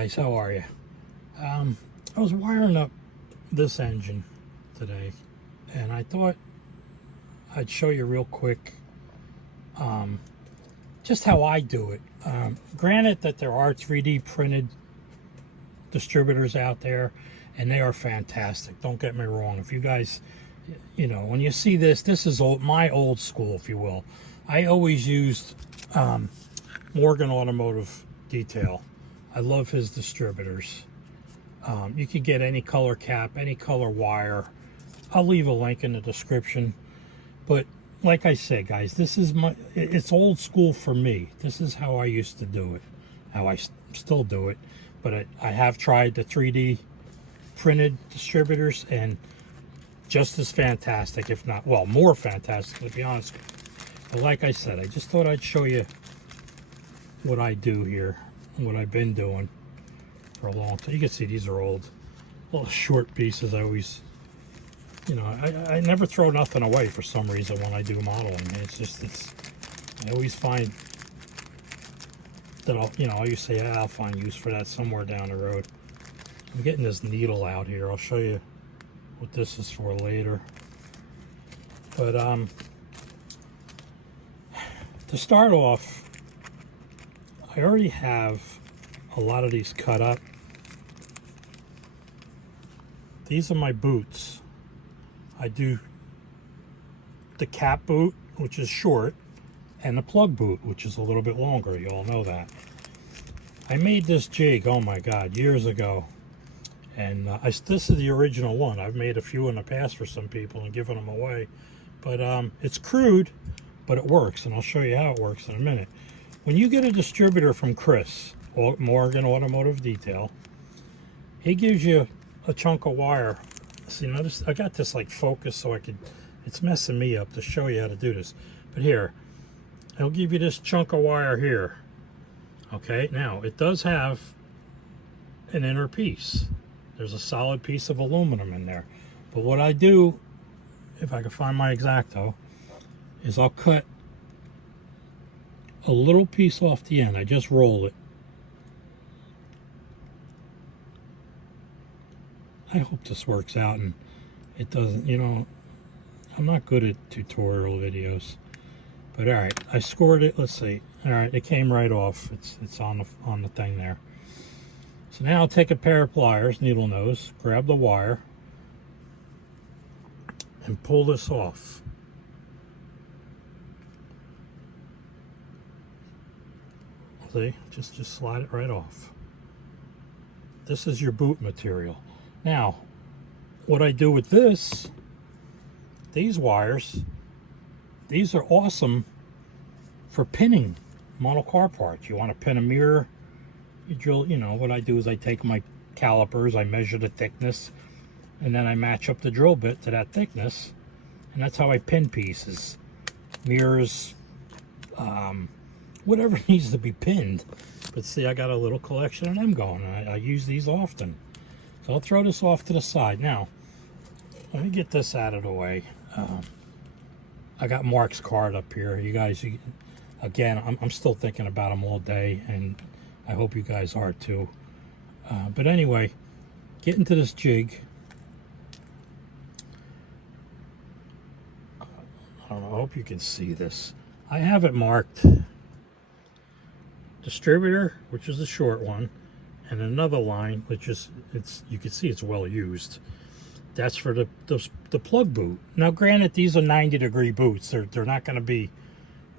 guys, how are you? I was wiring up this engine today, and I thought I'd show you real quick just how I do it. Granted that there are 3D printed distributors out there, and they are fantastic. Don't get me wrong. If you guys, when you see this is my old school, if you will. I always used Morgan Automotive Detail. I love his distributors. You can get any color cap, any color wire. I'll leave a link in the description. But like I said, guys, it's old school for me. This is how I used to do it, how I still do it. But I have tried the 3D printed distributors, and just as fantastic, if not, well, more fantastic, to be honest. But like I said, I just thought I'd show you what I do here, what I've been doing for a long time. You can see these are old, little short pieces. I always, I never throw nothing away for some reason when I do modeling. I always find that I'll used to say, I'll find use for that somewhere down the road. I'm getting this needle out here. I'll show you what this is for later. But to start off, I already have a lot of these cut up. These are my boots. I do the cap boot, which is short, and the plug boot, which is a little bit longer. You all know that. I made this jig, oh my God, years ago. And this is the original one. I've made a few in the past for some people and given them away. But it's crude, but it works. And I'll show you how it works in a minute. When you get a distributor from Chris, Morgan Automotive Detail, he gives you a chunk of wire. See, notice I got this like focus so it's messing me up to show you how to do this. But here, he'll give you this chunk of wire here. Okay, now it does have an inner piece. There's a solid piece of aluminum in there. But what I do, if I can find my X-Acto, is I'll cut a little piece off the end. I just roll it. I hope this works out and it doesn't, I'm not good at tutorial videos. But all right, I scored it. Let's see. All right, it came right off. It's on the thing there. So now I'll take a pair of pliers, needle nose, grab the wire, and pull this off. See, just slide it right off. This is your boot material. Now, what I do with these wires, these are awesome for pinning model car parts. You want to pin a mirror, you drill, what I do is I take my calipers, I measure the thickness, and then I match up the drill bit to that thickness, and that's how I pin pieces, mirrors, whatever needs to be pinned. But see, I got a little collection of them going. I use these often. So I'll throw this off to the side. Now, let me get this out of the way. I got Mark's card up here. You guys, again, I'm still thinking about him all day, and I hope you guys are too. But anyway, get into this jig. I don't know, I hope you can see this. I have it marked distributor, which is the short one, and another line, which is, you can see it's well used. That's for the plug boot. Now, granted, these are 90-degree boots. They're not going to be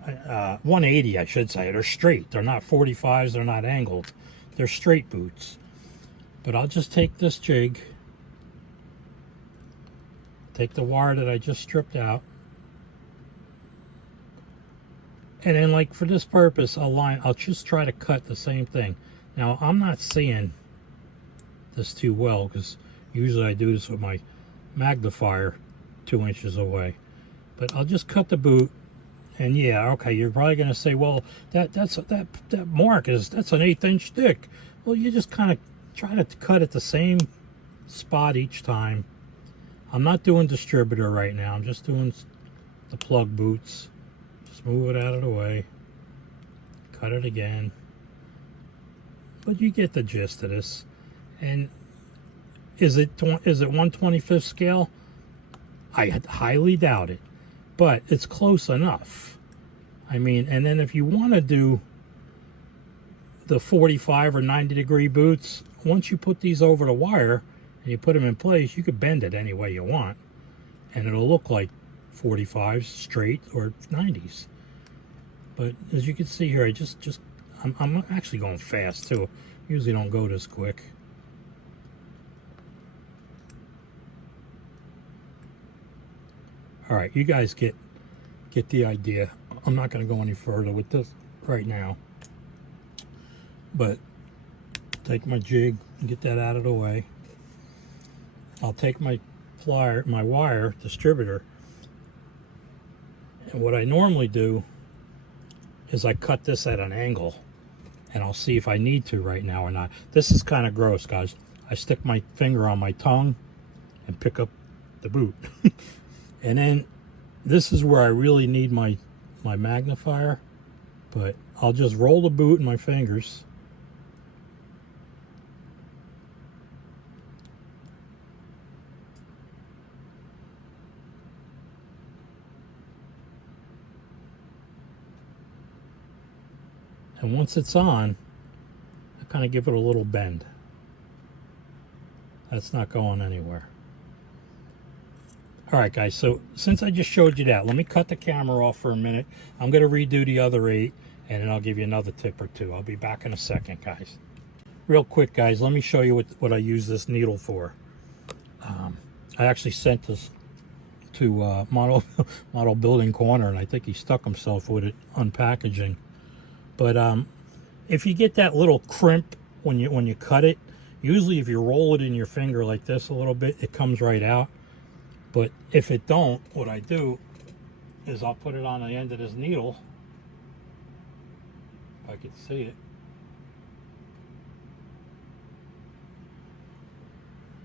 180, I should say. They're straight. They're not 45s. They're not angled. They're straight boots. But I'll just take this jig, take the wire that I just stripped out, and then, like, for this purpose, I'll just try to cut the same thing. Now, I'm not seeing this too well because usually I do this with my magnifier 2 inches away. But I'll just cut the boot, and yeah, okay, you're probably going to say, well, that mark that's an 1/8 inch thick. Well, you just kind of try to cut at the same spot each time. I'm not doing distributor right now. I'm just doing the plug boots. Just move it out of the way. Cut it again. but you get the gist of this. And is it 1/25th scale? I highly doubt it, but it's close enough. I mean, and then if you want to do the 45 or 90 degree boots, once you put these over the wire and you put them in place, you could bend it any way you want, and it'll look like 45s straight or 90s. But as you can see here, I'm actually going fast too. Usually don't go this quick. All right, you guys get the idea. I'm not going to go any further with this right now. But take my jig and get that out of the way. I'll take my plier, my wire distributor, and what I normally do is I cut this at an angle, and I'll see if I need to right now or not. This is kind of gross, guys. I stick my finger on my tongue and pick up the boot. And then this is where I really need my magnifier, but I'll just roll the boot in my fingers. And once it's on, I kind of give it a little bend. That's not going anywhere. All right, guys, so since I just showed you that, let me cut the camera off for a minute. I'm going to redo the other 8, and then I'll give you another tip or two. I'll be back in a second, guys. Real quick, guys, let me show you what I use this needle for. I actually sent this to Model Building Corner, and I think he stuck himself with it unpackaging. But if you get that little crimp when you cut it, usually if you roll it in your finger like this a little bit, it comes right out. But if it don't, what I do is I'll put it on the end of this needle, if I could see it.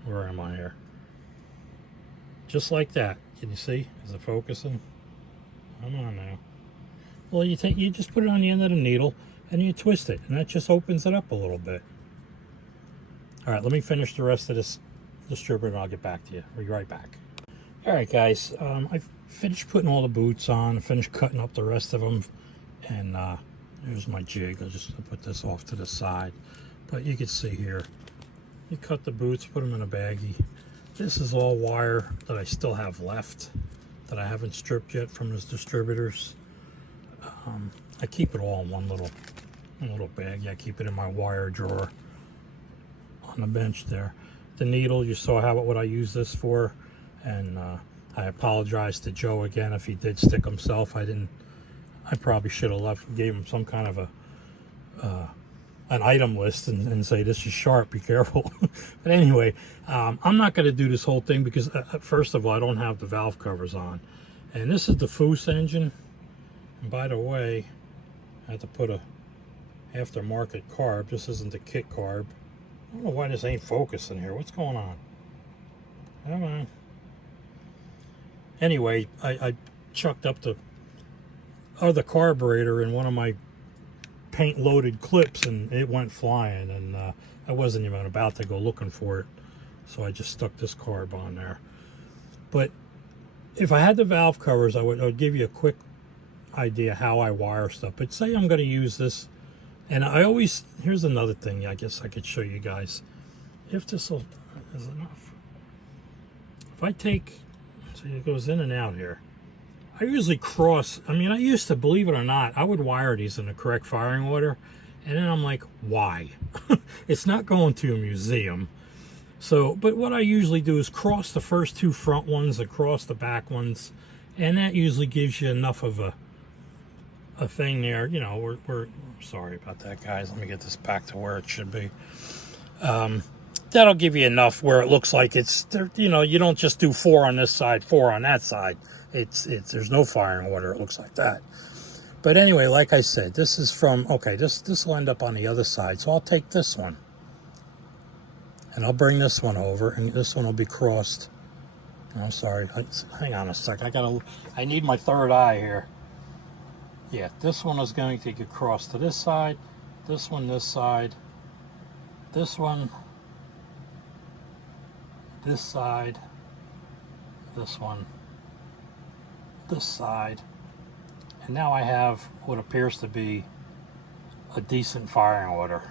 Where am I here? Just like that. Can you see? Is it focusing? Come on now. Well, you just put it on the end of the needle and you twist it, and that just opens it up a little bit. All right, let me finish the rest of this distributor and I'll get back to you. I'll be right back. All right, guys, I finished putting all the boots on. I finished cutting up the rest of them, and here's my jig. I'll just put this off to the side. But you can see here, you cut the boots, put them in a baggie. This is all wire that I still have left that I haven't stripped yet from those distributors. I keep it all in one little bag. I keep it in my wire drawer on the bench there. The needle, you saw what I use this for. And I apologize to Joe again if he did stick himself. I probably should have gave him some kind of an item list and say, this is sharp, be careful. But anyway, I'm not going to do this whole thing because first of all, I don't have the valve covers on. And this is the Foose engine. And by the way, I had to put a aftermarket carb. This isn't the kit carb. I don't know why this ain't focusing here. What's going on? Come on. Anyway, I chucked up the other carburetor in one of my paint-loaded clips, and it went flying, and I wasn't even about to go looking for it, so I just stuck this carb on there. But if I had the valve covers, I would give you a quick idea how I wire stuff. But say I'm going to use this, and here's another thing I guess I could show you guys. If this is enough. If I take... See, it goes in and out here. I usually cross. I mean, I used to, believe it or not, I would wire these in the correct firing order. And then I'm like, why? It's not going to a museum. So, but what I usually do is cross the first 2 front ones, across the back ones. And that usually gives you enough of a thing there. You know, we're sorry about that, guys. Let me get this back to where it should be. That'll give you enough where it looks like it's, you know, you don't just do 4 on this side, 4 on that side. There's no firing order. It looks like that. But anyway, like I said, this is from, okay, this will end up on the other side. So I'll take this one and I'll bring this one over, and this one will be crossed. I'm sorry. Hang on a sec. I need my third eye here. Yeah, this one is going to get crossed to this side, this one this side, this one, this side, this one, this side, and now I have what appears to be a decent firing order.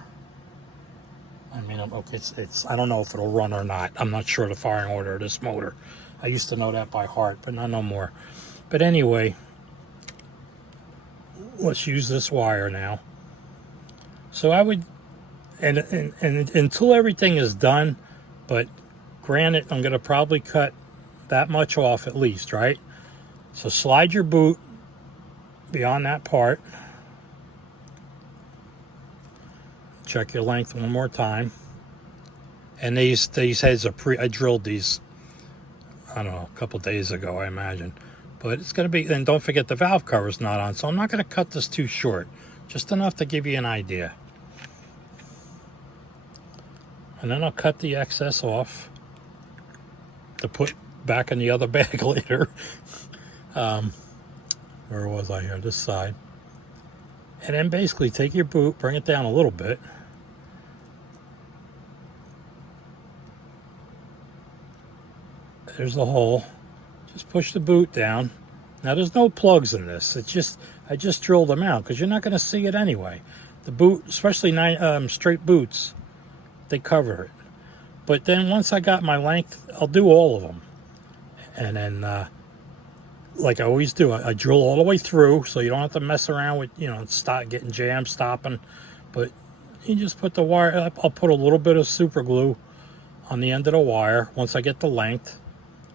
I mean, okay, it's I don't know if it'll run or not. I'm not sure the firing order of this motor. I used to know that by heart, but not no more. But anyway, let's use this wire now. So I would, and until everything is done, but granted, I'm going to probably cut that much off at least, right? So slide your boot beyond that part. Check your length one more time. And these heads are I drilled these, I don't know, a couple days ago, I imagine. But it's going to be, and don't forget the valve cover's not on, so I'm not going to cut this too short. Just enough to give you an idea. And then I'll cut the excess off to put back in the other bag later. Where was I here? This side. And then basically take your boot, bring it down a little bit. There's the hole. Just push the boot down. Now there's no plugs in this. It's just, I just drilled them out because you're not going to see it anyway. The boot, especially straight boots, they cover it. But then once I got my length, I'll do all of them. And then, like I always do, I drill all the way through so you don't have to mess around with, stop getting jammed, stopping. But you just put the wire up. I'll put a little bit of super glue on the end of the wire once I get the length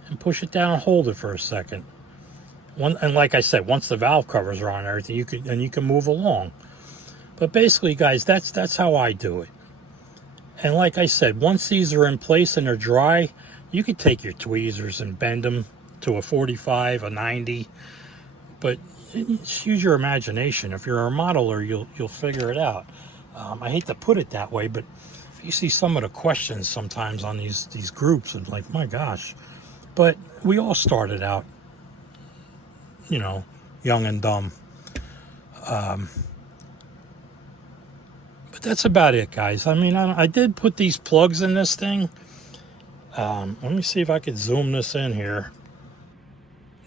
and push it down and hold it for a second. And like I said, once the valve covers are on and everything, you can move along. But basically, guys, that's how I do it. And like I said, once these are in place and they're dry, you can take your tweezers and bend them to a 45, a 90. But just use your imagination. If you're a modeler, you'll figure it out. I hate to put it that way, but you see some of the questions sometimes on these groups, and like, my gosh. But we all started out, young and dumb. But that's about it, guys. I mean, I did put these plugs in this thing. Let me see if I could zoom this in here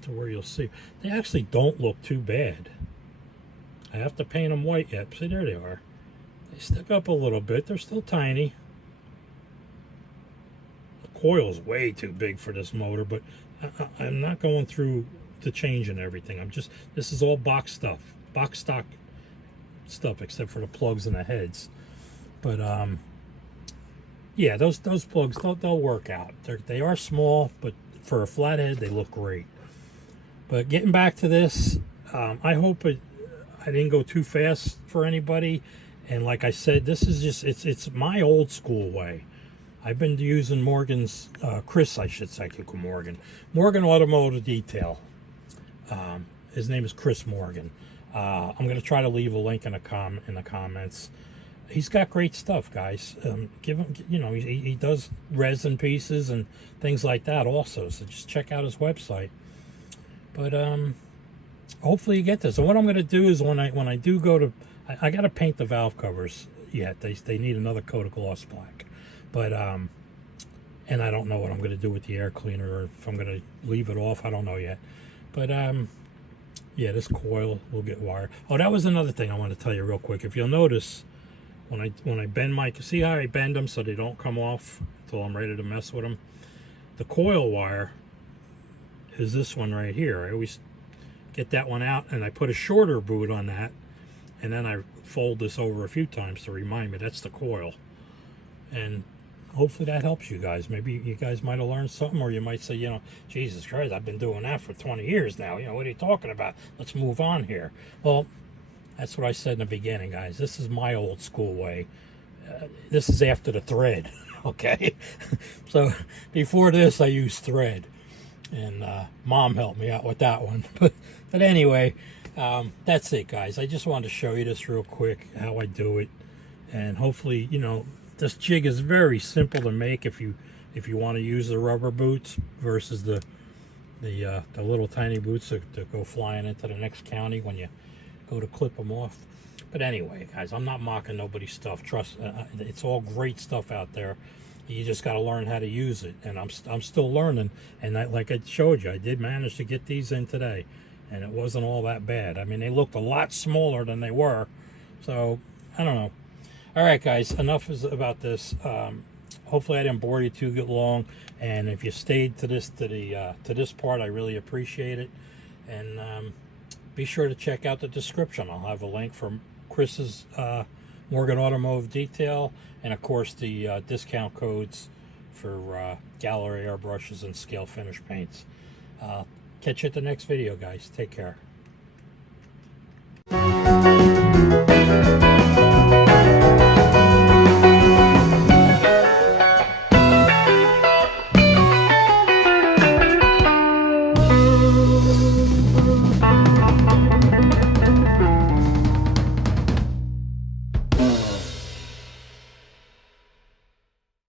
to where you'll see. They actually don't look too bad. I have to paint them white yet. See, there they are. They stick up a little bit. They're still tiny. The coil's way too big for this motor, but I'm not going through the change and everything. This is all box stuff. Box stock stuff, except for the plugs and the heads. But yeah, those plugs, they'll work out. They are small, but for a flathead, they look great. But getting back to this, I hope I didn't go too fast for anybody. And like I said, this is just, it's my old school way. I've been using Morgan's, Chris Morgan Automotive Detail. His name is Chris Morgan. I'm going to try to leave a link in the comments. He's got great stuff, guys. Give him, he does resin pieces and things like that also. So just check out his website. But hopefully you get this. And what I'm going to do is when I do go to, I got to paint the valve covers yet. They need another coat of gloss black. But and I don't know what I'm going to do with the air cleaner, or if I'm going to leave it off. I don't know yet. But yeah, this coil will get wired. Oh, that was another thing I want to tell you real quick. If you'll notice, when I bend see how I bend them so they don't come off until I'm ready to mess with them? The coil wire is this one right here. I always get that one out, and I put a shorter boot on that, and then I fold this over a few times to remind me that's the coil. And hopefully that helps you guys. Maybe you guys might have learned something, or you might say, Jesus Christ, I've been doing that for 20 years now. What are you talking about? Let's move on here. Well, that's what I said in the beginning, guys. This is my old school way. This is after the thread, okay? So before this, I used thread, and Mom helped me out with that one. But anyway, that's it, guys. I just wanted to show you this real quick, how I do it, and hopefully, this jig is very simple to make if you want to use the rubber boots versus the little tiny boots that go flying into the next county when you go to clip them off. But anyway, guys, I'm not mocking nobody's stuff. Trust, it's all great stuff out there. You just got to learn how to use it, and I'm still learning. And like I showed you, I did manage to get these in today, and it wasn't all that bad. I mean, they looked a lot smaller than they were, so I don't know. All right, guys, enough is about this. Hopefully, I didn't bore you too long. And if you stayed to this part, I really appreciate it. And be sure to check out the description. I'll have a link from Chris's Morgan Automotive Detail, and of course the discount codes for Gaahleri airbrushes and scale finish paints. Catch you at the next video, guys. Take care.